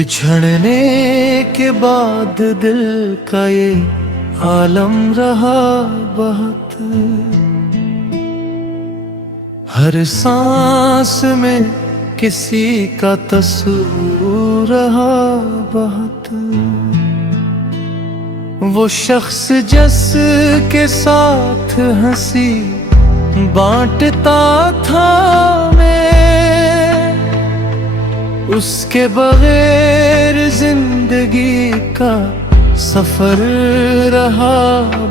बिछड़ने के बाद दिल का ये आलम रहा बहुत, हर सांस में किसी का तस्वीर रहा बहुत। वो शख्स जिसके साथ हंसी बांटता था मैं, उसके बगैर जिंदगी का सफर रहा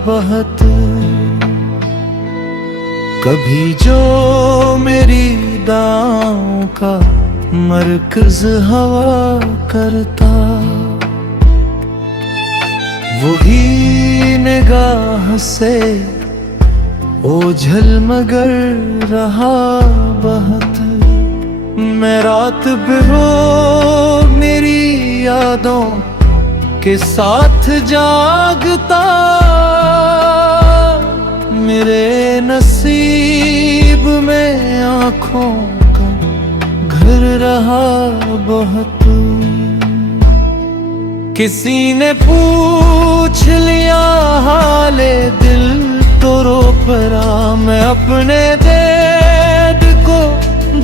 बहुत। कभी जो मेरी दांव का मरकज हवा करता, वही निगाह से ओझल मगर रहा बहुत। मैं रात बिरो मेरी यादों के साथ जागता, मेरे नसीब में आँखों का घर रहा बहुत। किसी ने पूछ लिया हाले दिल तो रो पड़ा, मैं अपने दर्द को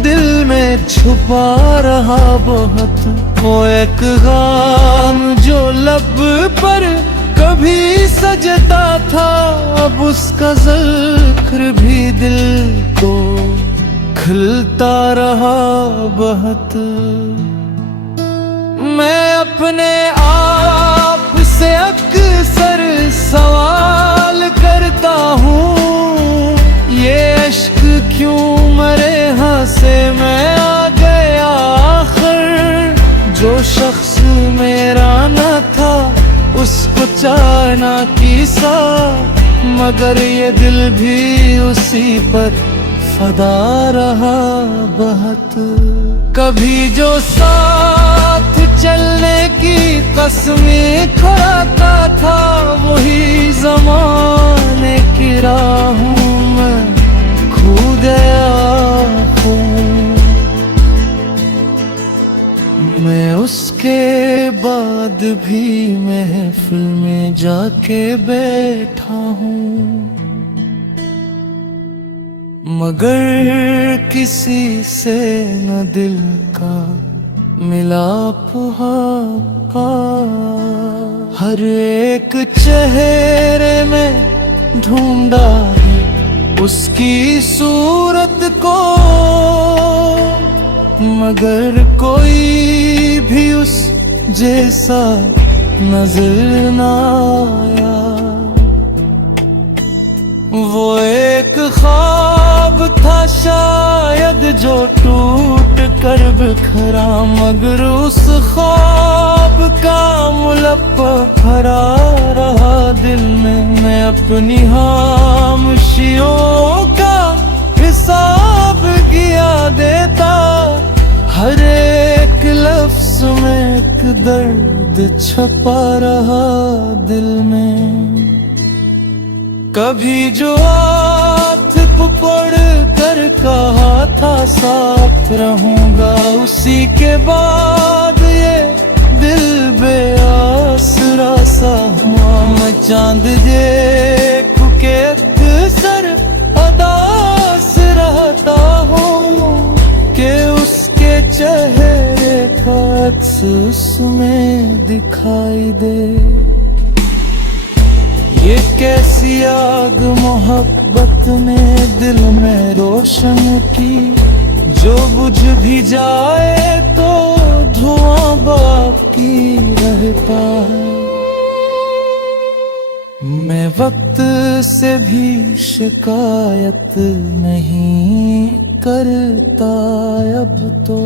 दिल में छुपा रहा बहुत। वो एक गाम जो लब पर कभी सजता था, अब उसका जिक्र भी दिल को खिलता रहा बहुत। मैं अपने आप से अक्सर सवाल करता हूँ, ये इश्क क्यों मरे हंसे मैं आ गया आखिर। जो शख्स मेरा न था उसको चाहना किसा, मगर ये दिल भी उसी पर फदा रहा बहुत। कभी जो साथ चलने की कसमें खाता था, वही ज़माने की राहों में खो गया हूँ। मैं उसके बाद भी महफिल में जाके बैठा हूँ, मगर किसी से न दिल का मिलाप हुआ। हर एक चेहरे में ढूंढा है उसकी सूरत को, मगर कोई भी उस जैसा नजर न आया। वो एक ख्वाब था शायद जो टूट कर बिखरा, मगर उस ख्वाब का मुलप्पा भरा रहा दिल में। मैं अपनी खामोशियों का हिसाब किया देता, हर एक लफ्ज में एक दर्द छपा रहा दिल में। कभी जो हाथ पकड़ कर कहा था साथ रहूंगा, उसी के बाद ये दिल बेआसरा सा हुआ। मैं चांद देख के अक्सर अदास रहता हूँ कि उसके चेहरे का अक्स उसमें दिखाई दे। ये कैसी आग मोहब्बत ने दिल में रोशन की, जो बुझ भी जाए तो धुआं बाकी रहता है। मैं वक्त से भी शिकायत नहीं करता अब तो,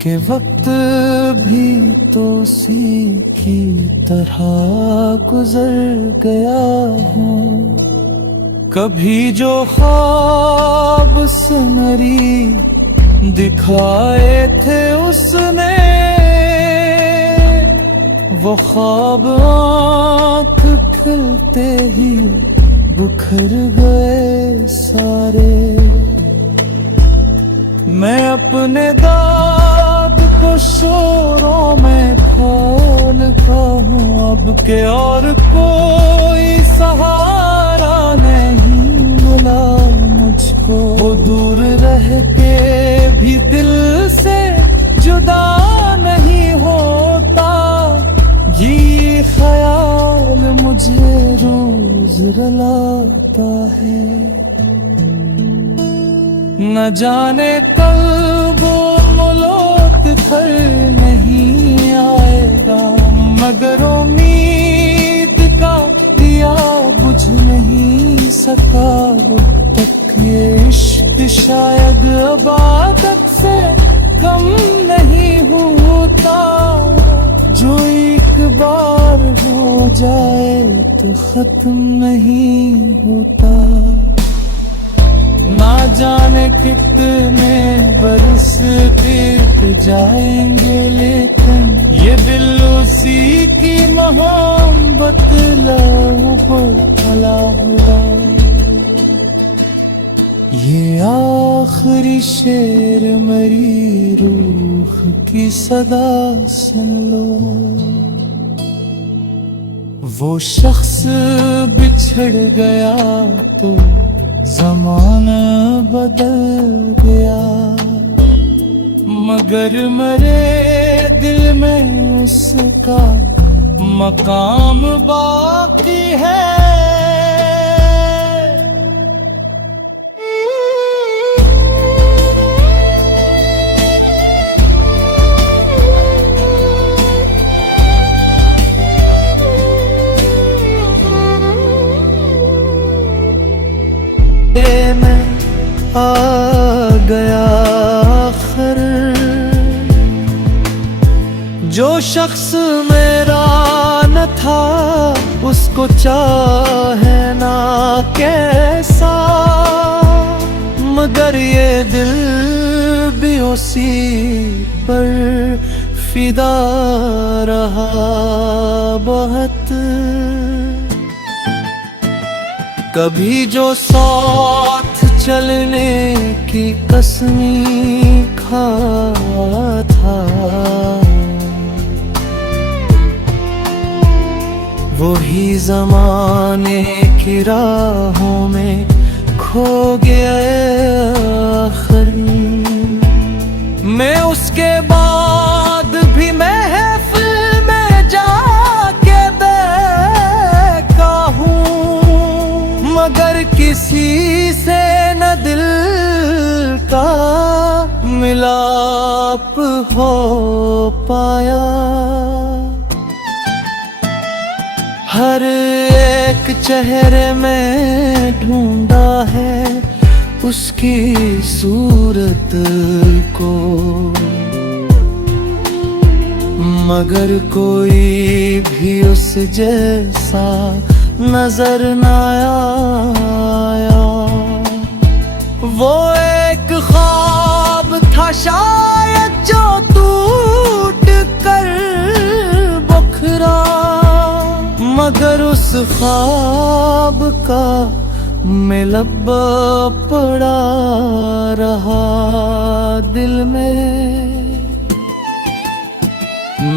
कि वक्त भी तो उसी की तरह गुजर गया हूँ। कभी जो ख्वाब सुनहरी दिखाए थे उसने, वो ख्वाब आँख खिलते ही बिखर गए सारे। मैं अपने दाद को को शोरों में खोलता हूँ अब के, और कोई सहारा नहीं मिला मुझको। वो दूर रह के भी दिल से जुदा नहीं होता, ये ख्याल मुझे रोज रुलाता है। न जाने कब वो मुलाकात नहीं आएगा, मगर उम्मीद का दिया बुझ नहीं सका अब तक। ये इश्क शायद इबादत से कम नहीं होता, जो एक बार हो जाए तो खत्म नहीं होता। ना जाने कितने बरस बीत जाएंगे, लेकिन ये दिल उसी की मोहब्बत लहू भला होगा। ये आखिरी शेर मेरी रूह की सदा सुन लो। वो शख्स बिछड़ गया तो ज़माना बदल गया, मगर मेरे दिल में उसका मकाम बाकी है। मैं आ गया आखिर, जो शख्स मेरा न था उसको चाहना कैसा, मगर ये दिल भी उसी पर फिदा रहा बहुत। कभी जो साथ चलने की कसमी खाया था, वही ज़माने की राहों में खो गया आखिर। मैं उसके बाद भी महफिल में जाके देखा हूँ, मगर किसी से न दिल का मिलाप हो पाया। हर एक चेहरे में ढूंढा है उसकी सूरत को, मगर कोई भी उस जैसा नजर न आया। वो एक ख्वाब था शायद जो टूट कर बखरा, मगर उस ख्वाब का मिलबा पड़ा रहा दिल में।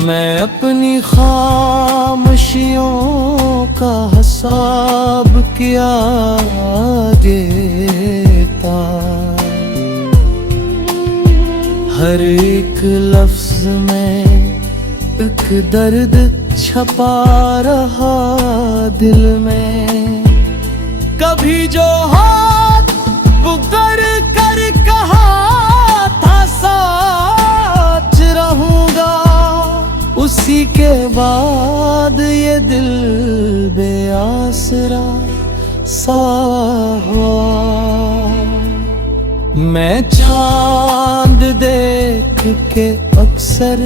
मैं अपनी खामोशियों का हिसाब किया देता, हर एक लफ्ज में एक दर्द छपा रहा दिल में। कभी जो हाथ पुकार कर कहा था सच रहूंगा, उसी के बाद ये दिल बेआसरा सा हुआ। मैं चांद देख के अक्सर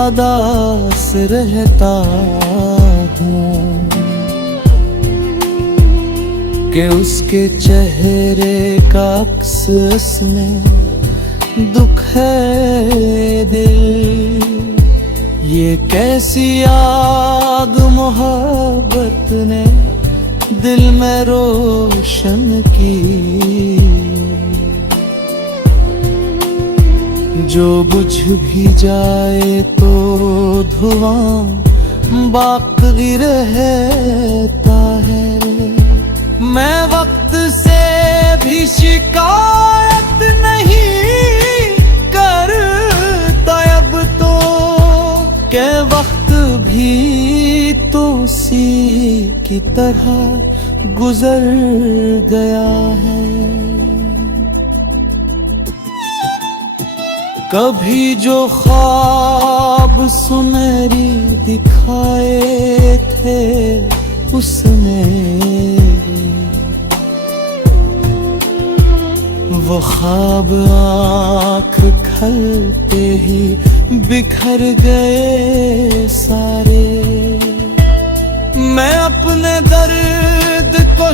अदास रहता हूँ कि उसके चेहरे का अक्स उसमें दुख है दिल। ये कैसी आग मोहब्बत ने दिल में रोशन की, जो बुझ भी जाए तो धुआं बाकी रहता है। मैं वक्त से भी शिकायत नहीं करता अब तो, के वक्त भी तो उसी की तरह गुजर गया है। कभी जो ख्वाब सुनहरी दिखाए थे उसने वो ख्वाब आँख खलते ही बिखर गए सारे। मैं अपने दर्द को